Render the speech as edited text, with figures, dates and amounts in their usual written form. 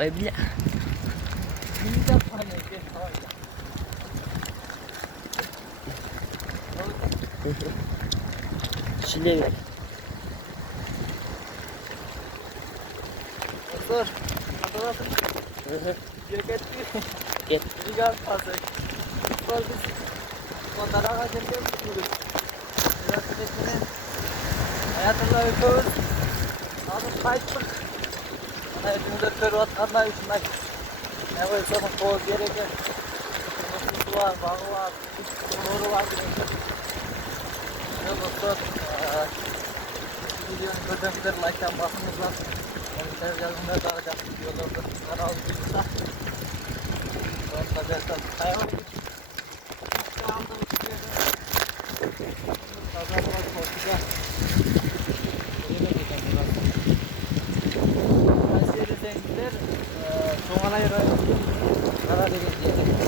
Ой, бля. Не запали, Çilemek. Dur. Adamın ceket Get. rüzgar fazla. Sonra biz onlara kaçırken tutulur. Biraz geçmenin hayatımda öpüyoruz. Alıp kaçtık. Bana hepimize kör atkanlar içinden. Ne koysa da koz gereken. Kutusu var, bağı var, kumuru var. Ne dostlar. Videonun köşemizde like'tan basınız var. Komentar yazımda da alacak videolarda. Kanal duyursa. Sonra dersen hayal edin. Kazanmak korkuda. Kayseri zenginler Soğanay Karadeniz diye.